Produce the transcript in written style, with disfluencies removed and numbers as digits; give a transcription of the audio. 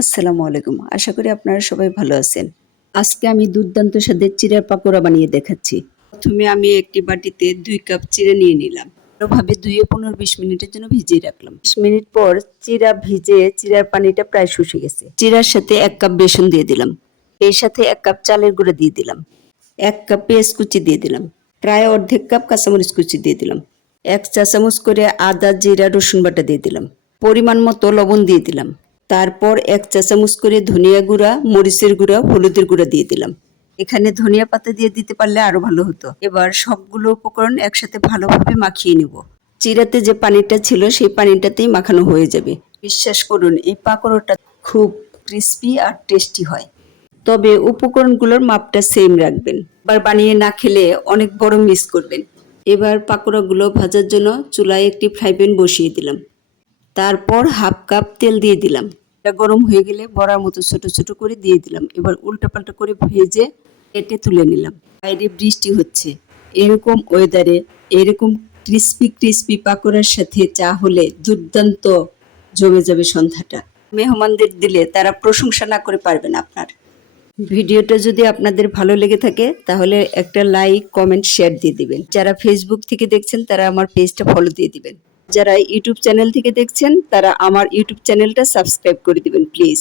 আসসালামু আলাইকুম। আশা করি আপনারা সবাই ভালো আছেন। আজকে আমি দুর্দান্ত স্বাদের চিড়ার পাকোড়া বানিয়ে দেখাচ্ছি। প্রথমে আমি একটি বাটিতে 2 কাপ চিড়া নিয়ে নিলাম। ভালোভাবে ধুয়ে 15-20 মিনিটের জন্য ভিজিয়ে রাখলাম। 20 মিনিট পর চিড়া ভিজে চিড়ার পানিটা প্রায় শুষে গেছে। চিড়ার সাথে 1 কাপ বেসন দিয়ে দিলাম। এর সাথে 1 কাপ চালের গুঁড়া দিয়ে দিলাম। 1 কাপ পেঁয়াজ কুচি দিয়ে দিলাম। প্রায় অর্ধেক কাপ কাঁচামরিচ কুচি দিয়ে দিলাম। 1 চা চামচ করে আদা, জিরা, রসুন বাটা দিয়ে দিলাম। পরিমাণ মতো লবণ দিয়ে দিলাম। তারপর 1 চা চামচ করে ধনিয়া গুঁড়া, মরিচের গুঁড়া, হলুদের গুঁড়া দিয়ে দিলাম। এখানে ধনিয়া পাতা দিয়ে দিতে পারলে আরো ভালো হতো। এবার সবগুলো উপকরণ একসাথে ভালোভাবে মাখিয়ে নিব। চিড়াতে যে পানিটা ছিল সেই পানিটাতেই মাখানো হয়ে যাবে। বিশ্বাস করুন এই পাকোড়াটা খুব ক্রিস্পি আর টেস্টি হয়। তবে উপকরণগুলোর মাপটা সেম রাখবেন। এবার বানিয়ে না খেলে অনেক বড় মিস করবেন। এবার পাকোড়াগুলো ভাজার জন্য চুলায় একটি ফ্রাই প্যান বসিয়ে দিলাম। তারপর হাফ কাপ তেল দিয়ে দিলাম। এটা গরম হয়ে গেলে বড়ার মতো ছোট ছোট করে দিয়ে দিলাম। এবার উল্টাপাল্টা করে ভেজে কেটে তুলে নিলাম। বাইরে বৃষ্টি হচ্ছে, এরকম ওয়েদারে এরকম ক্রিস্পি ক্রিস্পি পাকোড়ার সাথে চা হলে দুর্দান্ত জমে যাবে সন্ধ্যাটা। মেহমানদের দিলে তারা প্রশংসা না করে পারবে না আপনার। ভিডিওটা যদি আপনাদের ভালো লেগে থাকে তাহলে একটা লাইক, কমেন্ট, শেয়ার দিয়ে দিবেন। যারা ফেসবুক থেকে দেখছেন তারা আমার পেজটা ফলো দিয়ে দিবেন। যারা ইউটিউব চ্যানেল থেকে দেখছেন তারা আমার ইউটিউব চ্যানেলটা সাবস্ক্রাইব করে দিবেন প্লিজ।